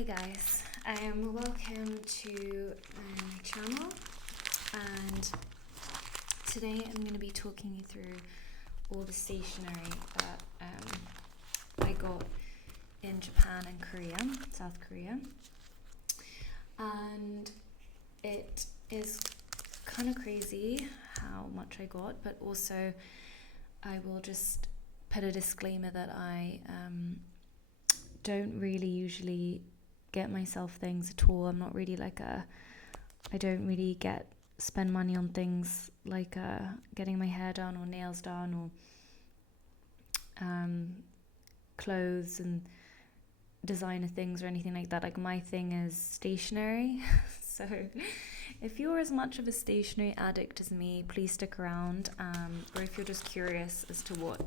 Hi guys, welcome to my channel, and today I'm going to be talking you through all the stationery that I got in Japan and Korea, South Korea, and it is kind of crazy how much I got, but also I will just put a disclaimer that I don't really usually get myself things at all. I'm not really I don't really spend money on things like getting my hair done or nails done or clothes and designer things or anything like that. Like, my thing is stationery. So if you're as much of a stationery addict as me, please stick around, or if you're just curious as to what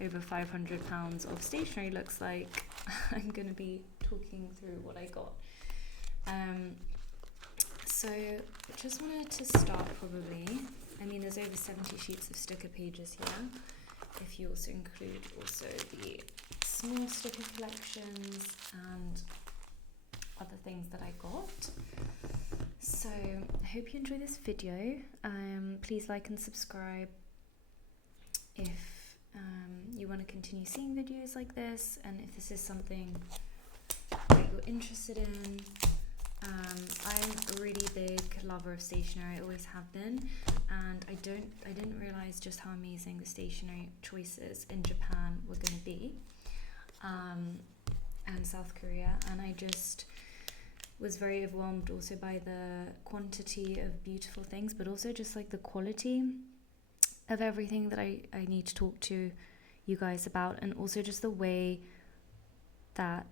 over £500 of stationery looks like, I'm going to be talking through what I got. So just wanted to start probably, there's over 70 sheets of sticker pages here, if you also include the small sticker collections and other things that I got. So I hope you enjoy this video. Please like and subscribe if you want to continue seeing videos like this, and if this is something that you're interested in. I'm a really big lover of stationery. I always have been, and I didn't realize just how amazing the stationery choices in Japan were going to be, and South Korea, and I just was very overwhelmed also by the quantity of beautiful things, but also just like the quality of everything that I need to talk to you guys about, and also just the way that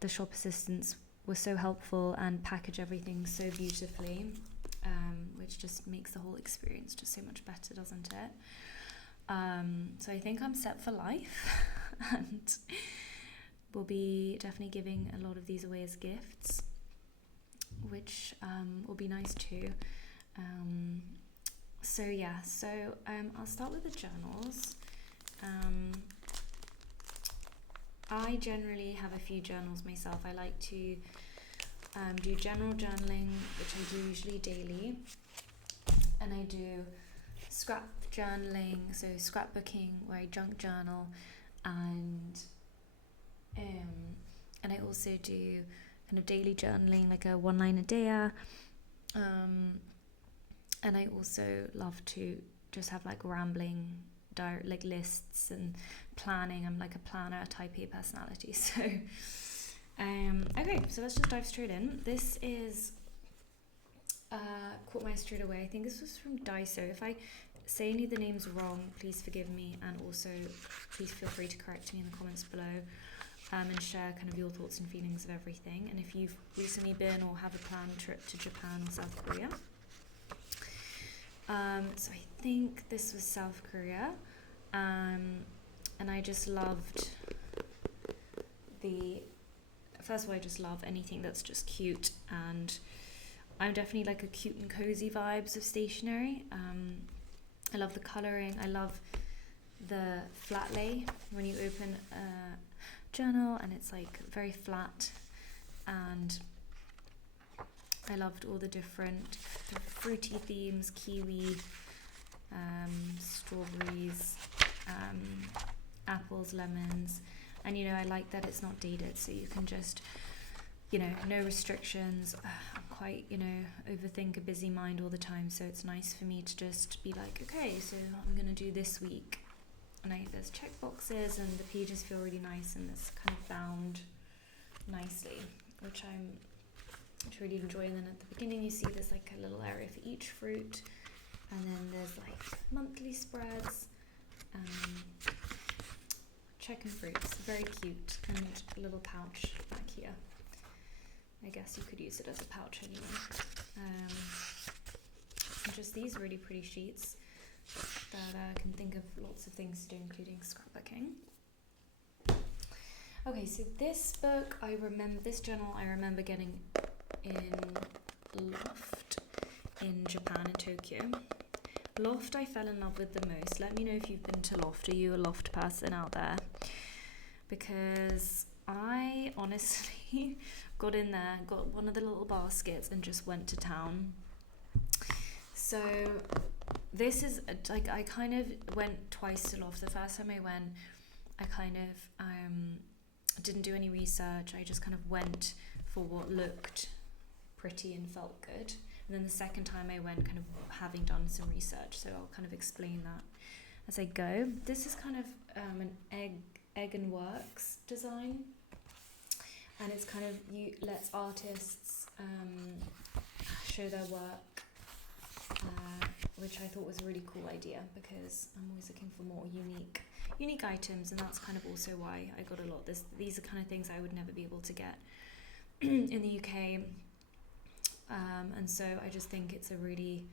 the shop assistants were so helpful and package everything so beautifully, which just makes the whole experience just so much better, doesn't it? So I think I'm set for life, and we'll be definitely giving a lot of these away as gifts, which will be nice too. So I'll start with the journals. I generally have a few journals myself. I like to do general journaling, which I do usually daily, and I do scrap journaling, so scrapbooking, where I junk journal, and I also do kind of daily journaling, like a one-line a day, and I also love to just have like rambling like lists and planning. I'm like a planner, a type A personality. So okay, so let's just dive straight in. This is caught my eye straight away. I think this was from Daiso. If I say any of the names wrong, please forgive me, and also please feel free to correct me in the comments below, and share kind of your thoughts and feelings of everything, and if you've recently been or have a planned trip to Japan or South Korea. So I think this was South Korea, and I just loved first of all, I just love anything that's just cute, and I'm definitely like a cute and cozy vibes of stationery. I love the colouring, I love the flat lay when you open a journal, and it's like very flat, and I loved all the different fruity themes, kiwi, strawberries, apples, lemons, and I like that it's not dated, so you can just, no restrictions. I'm quite, overthink a busy mind all the time, so it's nice for me to just be like, okay, so I'm gonna do this week, and there's check boxes, and the pages feel really nice, and it's kind of bound nicely, which I'm really enjoy. And then at the beginning you see there's like a little area for each fruit, and then there's like monthly spreads, checking fruits, very cute, and a little pouch back here. I guess you could use it as a pouch anyway. And just these really pretty sheets that I can think of lots of things to do, including scrapbooking. Okay, so this journal I remember getting in Loft in Japan, in Tokyo. Loft I fell in love with the most. Let me know if you've been to Loft. Are you a Loft person out there? Because I honestly literally got in there, got one of the little baskets and just went to town. So this is like, I kind of went twice to Loft. The first time I went, I kind of didn't do any research. I just kind of went for what looked pretty and felt good. And then the second time I went, kind of having done some research. So I'll kind of explain that as I go. This is kind of an egg and works design, and it's kind of lets artists show their work, which I thought was a really cool idea, because I'm always looking for more unique items, and that's kind of also why I got a lot. These are kind of things I would never be able to get in the UK, and so I just think it's a really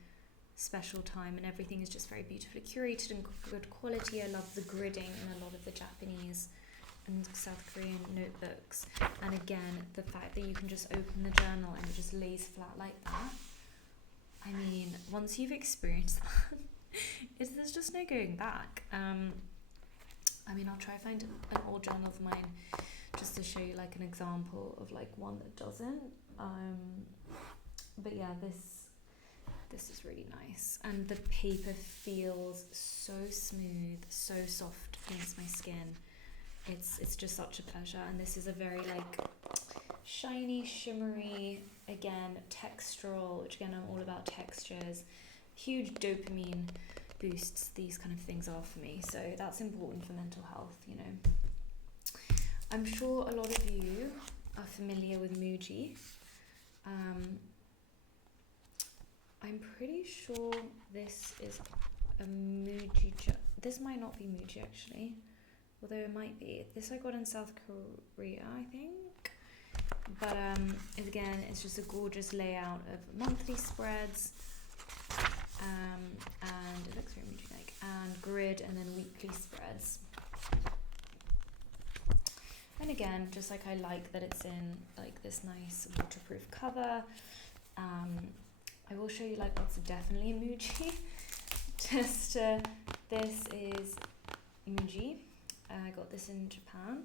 special time, and everything is just very beautifully curated and good quality. I love the gridding in a lot of the Japanese and South Korean notebooks, and again the fact that you can just open the journal and it just lays flat like that. I mean, once you've experienced that, there's just no going back. I mean, I'll try to find an old journal of mine just to show you like an example of like one that doesn't. But yeah, this is really nice, and the paper feels so smooth, so soft against my skin. It's just such a pleasure, and this is a very like shiny, shimmery, again textural, which again I'm all about textures. Huge dopamine boosts these kind of things are for me, so that's important for mental health, you know. I'm sure a lot of you are familiar with Muji. I'm pretty sure this is a Muji. This might not be Muji actually, although it might be. This I got in South Korea, I think. But again, it's just a gorgeous layout of monthly spreads, and it looks very Muji-like, and grid, and then weekly spreads. And again, just like I like that it's in like this nice waterproof cover. I will show you like what's definitely in Muji. This is Muji. I got this in Japan,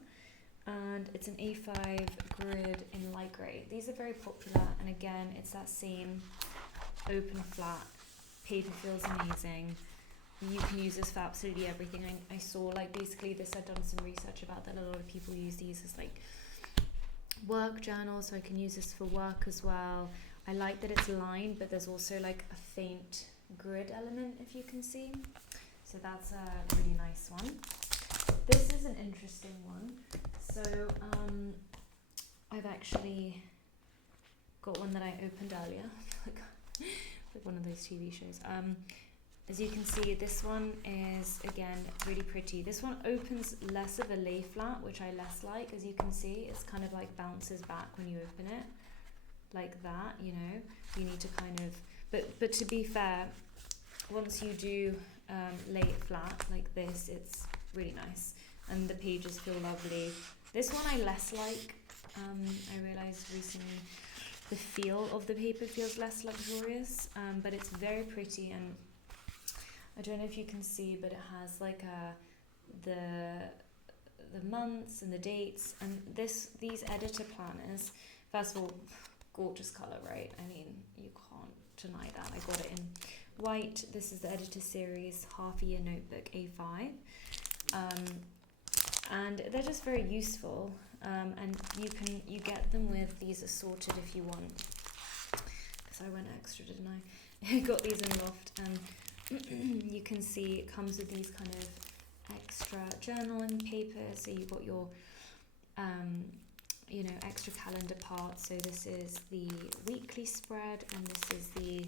and it's an A5 grid in light grey. These are very popular, and again, it's that same open flat. Paper feels amazing. You can use this for absolutely everything. I saw like basically this, I've done some research about that. A lot of people use these as like work journals, so I can use this for work as well. I like that it's lined, but there's also like a faint grid element, if you can see. So that's a really nice one. This is an interesting one. So I've actually got one that I opened earlier, like one of those TV shows. As you can see, this one is again really pretty. This one opens less of a lay flat, which I less like. As you can see, it's kind of like bounces back when you open it, like that. You know, you need to kind of. But to be fair, once you do lay it flat like this, it's really nice, and the pages feel lovely. This one I less like. I realized recently the feel of the paper feels less luxurious, but it's very pretty, and I don't know if you can see, but it has like the months and the dates, and these editor planners. First of all, gorgeous color, right? I mean, you can't deny that. I got it in white. This is the editor series half year notebook A5, and they're just very useful. And you get them with these assorted if you want. Because I went extra, didn't I? I got these in Loft, and you can see it comes with these kind of extra journaling paper. So you've got your extra calendar part. So this is the weekly spread, and this is the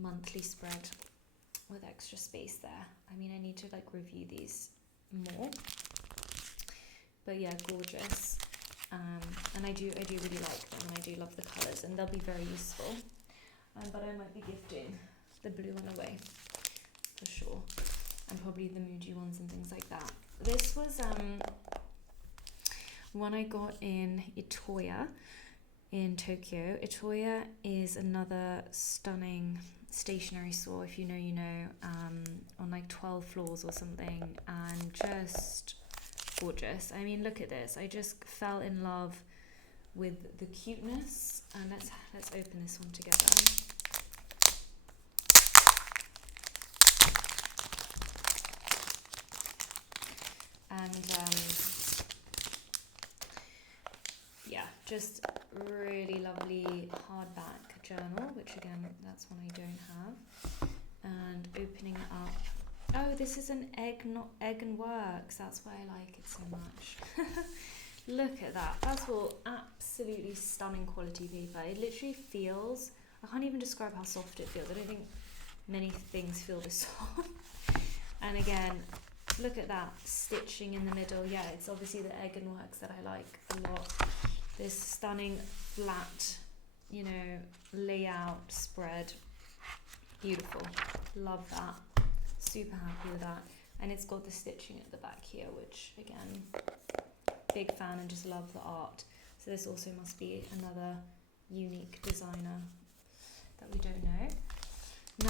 monthly spread with extra space there. I mean, I need to like review these more, but yeah, gorgeous. And I do really like them, and I do love the colours, and they'll be very useful. But I might be gifting the blue one away for sure, and probably the Muji ones and things like that. This was one I got in Itoya in Tokyo. Itoya is another stunning stationery store, if you know, on like 12 floors or something, and just gorgeous. I mean, look at this. I just fell in love with the cuteness. And let's open this one together. And yeah, just really lovely hardback journal, which again, that's one I don't have. And opening it up. Oh, this is an egg and works. That's why I like it so much. Look at that. First of all, absolutely stunning quality paper. It literally feels, I can't even describe how soft it feels. I don't think many things feel this soft. And again, look at that stitching in the middle. Yeah, it's obviously the egg and works that I like a lot. This stunning flat, you know, layout spread. Beautiful. Love that. Super happy with that. And it's got the stitching at the back here, which again, big fan and just love the art. So this also must be another unique designer that we don't know.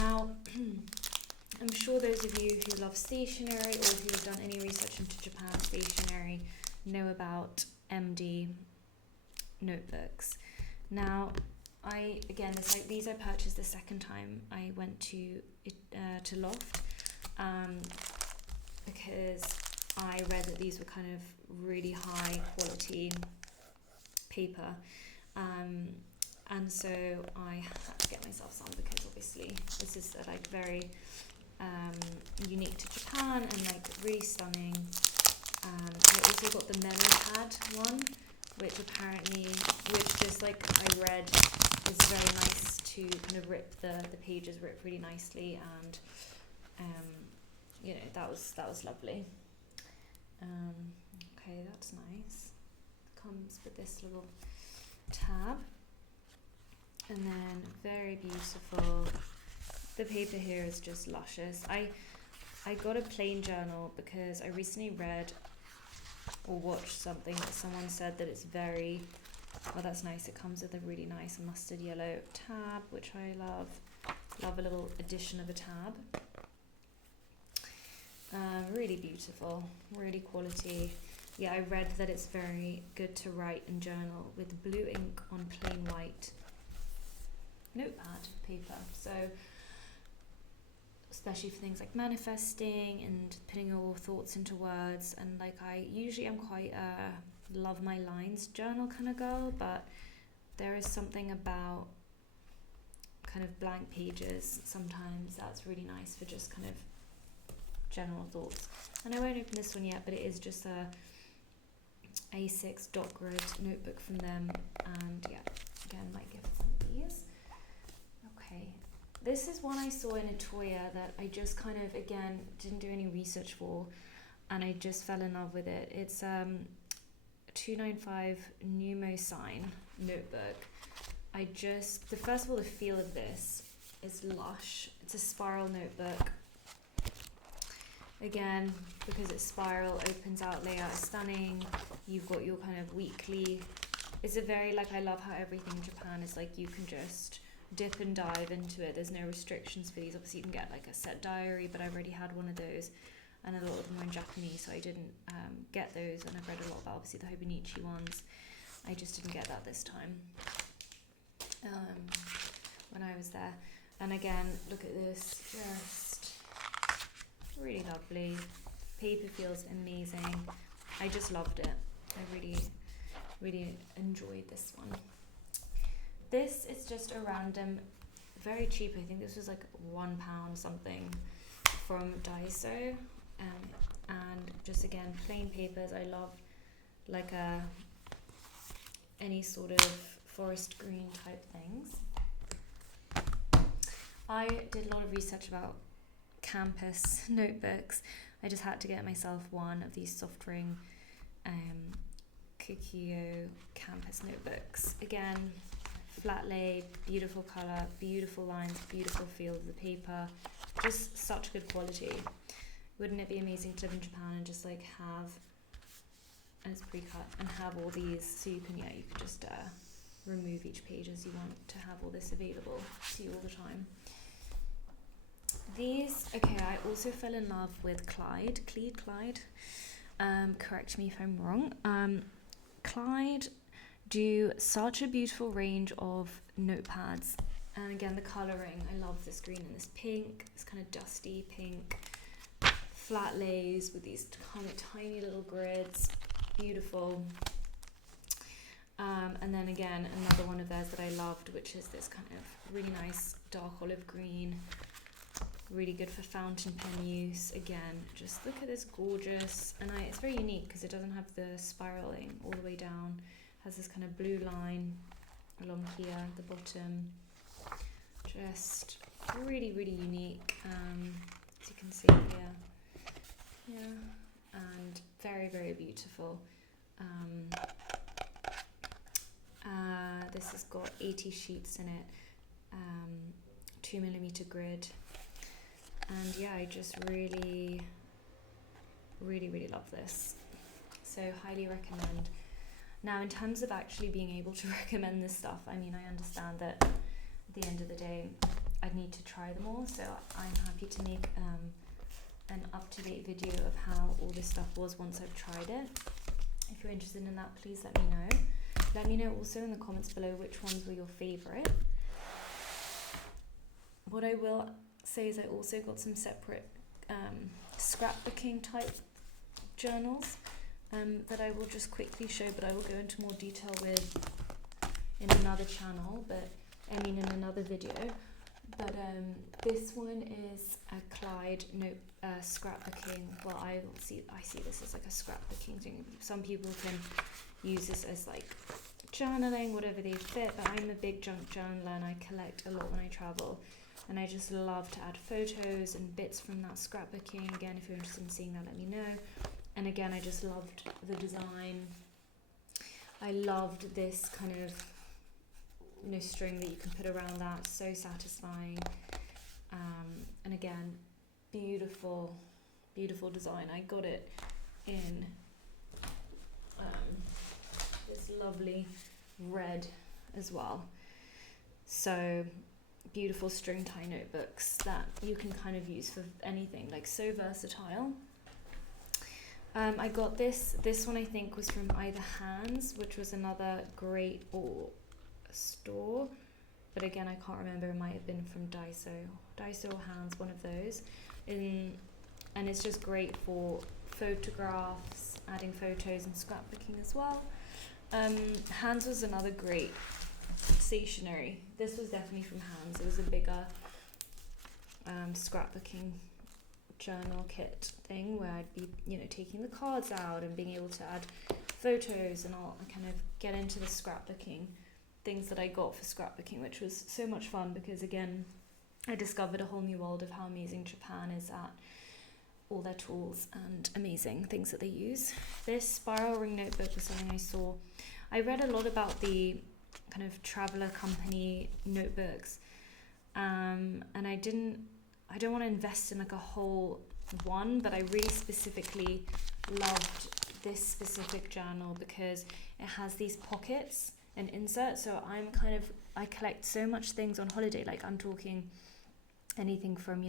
Now, I'm sure those of you who love stationery or who have done any research into Japan stationery know about MD notebooks. Now, it's like these I purchased the second time I went to Loft, because I read that these were kind of really high quality paper, and so I had to get myself some because obviously this is like very unique to Japan and like really stunning. I also got the memo pad one, which just like I read is very nice to kind of rip the pages rip really nicely, and you know, that was lovely. Okay, that's nice. Comes with this little tab, and then very beautiful. The paper here is just luscious. I got a plain journal because I recently read or watched something that someone said that it's very, well, that's nice. It comes with a really nice mustard yellow tab, which I love. Love a little addition of a tab. Really beautiful, really quality. Yeah, I read that it's very good to write and journal with blue ink on plain white notepad paper. So, especially for things like manifesting and putting your thoughts into words. And like I usually am quite a love my lines journal kind of girl, but there is something about kind of blank pages sometimes that's really nice for just kind of general thoughts. And I won't open this one yet, but it is just a A6 dot grid notebook from them, and yeah, again, might give one of these. Okay, this is one I saw in a Toya that I just kind of, again, didn't do any research for, and I just fell in love with it. It's 295 Numo Sign notebook. First of all, the feel of this is lush. It's a spiral notebook. Again, because it's spiral, opens out, layout is stunning. You've got your kind of weekly. It's a very, like, I love how everything in Japan is like you can just dip and dive into it. There's no restrictions for these. Obviously, you can get like a set diary, but I already had one of those, and a lot of them were in Japanese, so I didn't get those. And I've read a lot about obviously the Hobonichi ones. I just didn't get that this time when I was there. And again, look at this, just really lovely. Paper feels amazing. I just loved it. I really enjoyed this one. This is just a random, very cheap. I think this was like £1 something from Daiso, and just again plain papers. I love like any sort of forest green type things. I did a lot of research about campus notebooks. I just had to get myself one of these soft ring Kikyo campus notebooks. Again, flat lay, beautiful colour, beautiful lines, beautiful feel of the paper, just such good quality. Wouldn't it be amazing to live in Japan and just like have, and it's pre-cut, and have all these, so you can just remove each page as you want to have all this available to you all the time. These, okay, I also fell in love with Clyde. correct me if I'm wrong. Clyde do such a beautiful range of notepads, and again the colouring, I love this green and this pink, this kind of dusty pink, flat lays with these kind of tiny little grids, beautiful. And then again another one of theirs that I loved, which is this kind of really nice dark olive green, really good for fountain pen use. Again, just look at this gorgeous, and it's very unique because it doesn't have the spiraling all the way down. It has this kind of blue line along here at the bottom. Just really, really unique, as you can see here. Yeah, and very, very beautiful. This has got 80 sheets in it, 2mm grid. And yeah, I just really, really, really love this. So highly recommend. Now, in terms of actually being able to recommend this stuff, I mean, I understand that at the end of the day, I'd need to try them all. So I'm happy to make an up-to-date video of how all this stuff was once I've tried it. If you're interested in that, please let me know. Let me know also in the comments below which ones were your favourite. What I will say is I also got some separate scrapbooking type journals that I will just quickly show, but I will go into more detail with in another channel, in another video. But this one is a Clyde scrapbooking. Well, I see this as like a scrapbooking thing. Some people can use this as like journaling, whatever they fit, but I'm a big junk journaler and I collect a lot when I travel. And I just love to add photos and bits from that scrapbooking. Again, if you're interested in seeing that, let me know. And again, I just loved the design. I loved this kind of string that you can put around that. So satisfying. And again, beautiful, beautiful design. I got it in this lovely red as well. So beautiful string tie notebooks that you can kind of use for anything, like so versatile. I got this one I think was from either Hands, which was another great store, but again I can't remember, it might have been from Daiso or Hands, one of those. And it's just great for photographs, adding photos and scrapbooking as well. Hands was another great Stationery. This was definitely from Hands. It was a bigger scrapbooking journal kit thing where I'd be, taking the cards out and being able to add photos and all, and kind of get into the scrapbooking things that I got for scrapbooking, which was so much fun because again, I discovered a whole new world of how amazing Japan is at all their tools and amazing things that they use. This spiral ring notebook was something I saw. I read a lot about the kind of traveler company notebooks, and I don't want to invest in like a whole one, but I really specifically loved this specific journal because it has these pockets and inserts. So I collect so much things on holiday, like I'm talking anything from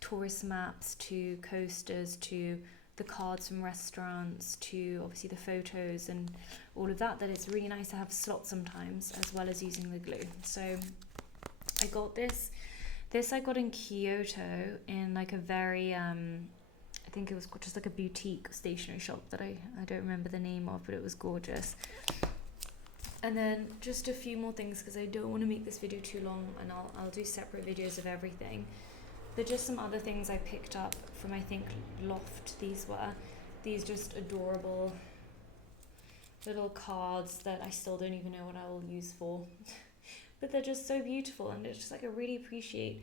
tourist maps to coasters to the cards from restaurants to obviously the photos and all of that it's really nice to have slots sometimes as well as using the glue. So I got this I got in Kyoto in like a very I think it was just like a boutique stationery shop that I don't remember the name of, but it was gorgeous. And then just a few more things because I don't want to make this video too long, and I'll do separate videos of everything. But just some other things I picked up from, I think, Loft. These just adorable little cards that I still don't even know what I will use for. But they're just so beautiful, and it's just like I really appreciate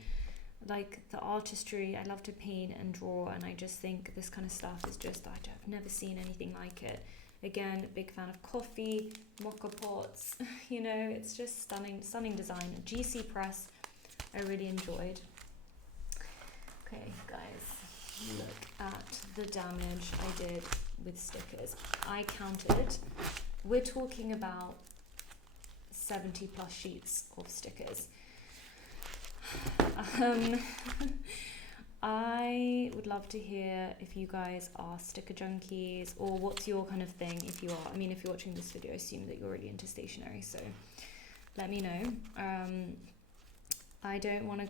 like the artistry. I love to paint and draw, and I just think this kind of stuff is just, I've never seen anything like it. Again, big fan of coffee, mocha pots, it's just stunning design. GC press, I really enjoyed. Okay, guys, look at the damage I did with stickers. I counted, we're talking about 70 plus sheets of stickers. I would love to hear if you guys are sticker junkies, or what's your kind of thing if you are. I mean, if you're watching this video, I assume that you're really into stationery, so let me know. I don't want to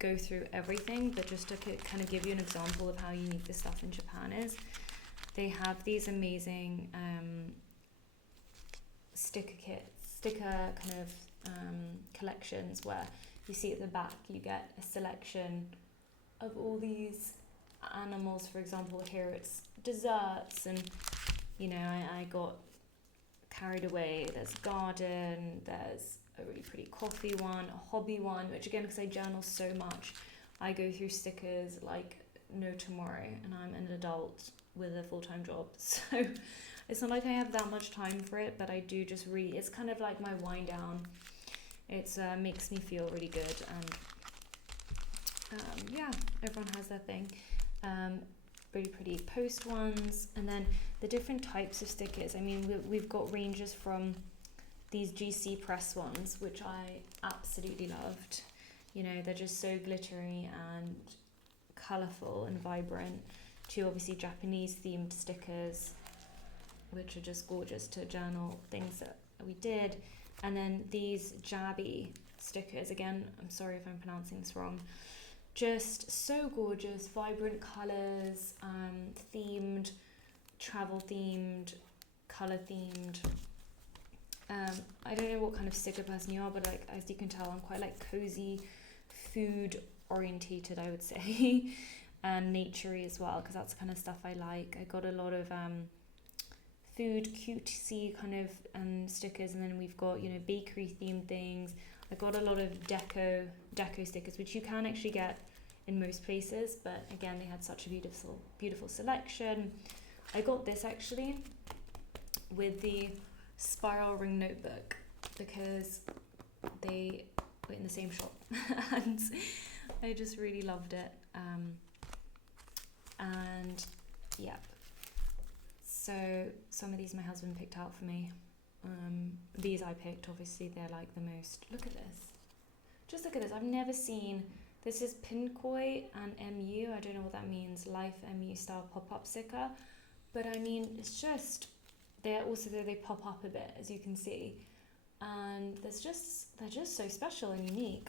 go through everything, but just to kind of give you an example of how unique this stuff in Japan is. They have these amazing sticker kind of collections where you see at the back you get a selection of all these animals. For example, here it's desserts, and you know, I got carried away. There's garden, there's a really pretty coffee one, a hobby one, which again, because I journal so much, I go through stickers like no tomorrow, and I'm an adult with a full-time job, so it's not like I have that much time for it, but I do just really, it's kind of like my wind down. It's makes me feel really good, and yeah, everyone has their thing. Really pretty post ones, and then the different types of stickers. I mean, we've got ranges from these GC press ones, which I absolutely loved. You know, they're just so glittery and colourful and vibrant, to obviously Japanese themed stickers, which are just gorgeous to journal things that we did. And then these jabby stickers, again, I'm sorry if I'm pronouncing this wrong, just so gorgeous, vibrant colours, themed, travel themed, colour themed. I don't know what kind of sticker person you are, but like, as you can tell, I'm quite like cozy, food orientated, I would say, and naturey as well, because that's the kind of stuff I like. I got a lot of food cutesy kind of stickers, and then we've got, you know, bakery themed things. I got a lot of deco stickers, which you can actually get in most places, but again, they had such a beautiful selection. I got this actually with the spiral ring notebook because they were in the same shop and I just really loved it. And yeah, so some of these my husband picked out for me. These I picked, obviously they're like the most, look at this, just look at this. I've never seen, this is Pinkoi and MU, I don't know what that means, Life MU style pop-up sticker, but I mean, it's just, they're also, they pop up a bit, as you can see, and they're just so special and unique.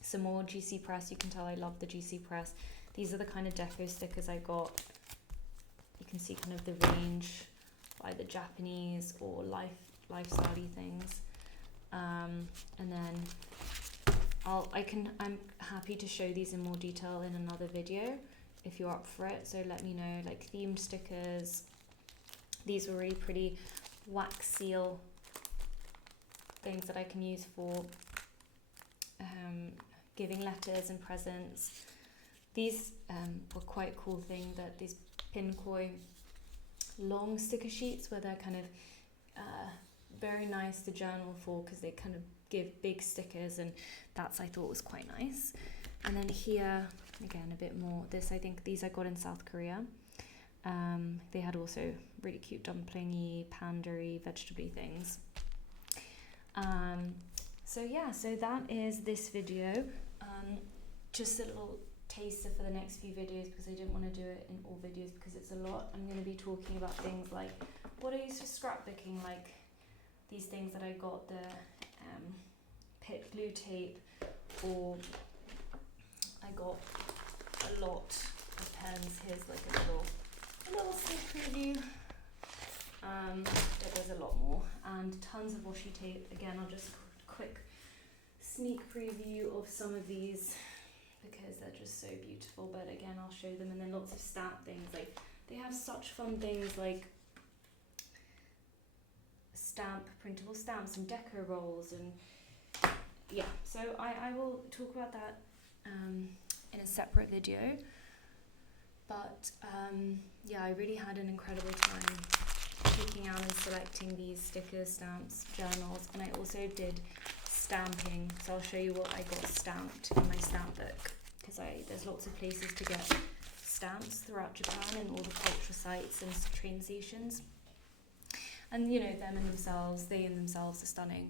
Some more GC press, you can tell I love the GC press. These are the kind of deco stickers I got. You can see kind of the range, either Japanese or lifestyle-y things, and then I'm happy to show these in more detail in another video if you're up for it. So let me know, like themed stickers. These were really pretty wax seal things that I can use for giving letters and presents. These were quite a cool thing, that these Pinkoi long sticker sheets where they're kind of very nice to journal for, because they kind of give big stickers, and that's, I thought, was quite nice. And then here again a bit more, this, I think these I got in South Korea. They had also really cute dumplingy, panda-y, vegetable-y things. So yeah, so that is this video. Just a little taster for the next few videos, because I didn't want to do it in all videos because it's a lot. I'm going to be talking about things like what I use for scrapbooking, like these things that I got, the pit glue tape, or I got a lot of pens. Here's like a little sneak preview. There's a lot more, and tons of washi tape. Again, I'll just quick sneak preview of some of these because they're just so beautiful, but again, I'll show them. And then lots of stamp things, like they have such fun things like printable stamps and deco rolls, and yeah, so I will talk about that in a separate video. But yeah, I really had an incredible time picking out and selecting these stickers, stamps, journals, and I also did stamping, so I'll show you what I got stamped in my stamp book, because there's lots of places to get stamps throughout Japan and all the cultural sites and train stations, and you know, they in themselves are stunning.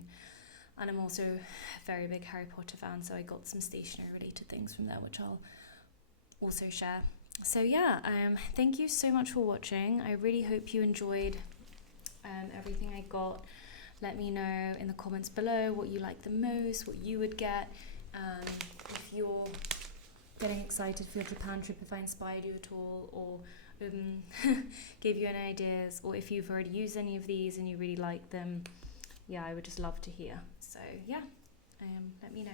And I'm also a very big Harry Potter fan, so I got some stationery related things from there, which I'll also share. So yeah, thank you so much for watching. I really hope you enjoyed everything I got. Let me know in the comments below what you like the most, what you would get. If you're getting excited for your Japan trip, if I inspired you at all, or gave you any ideas, or if you've already used any of these and you really like them, yeah, I would just love to hear. So yeah, let me know.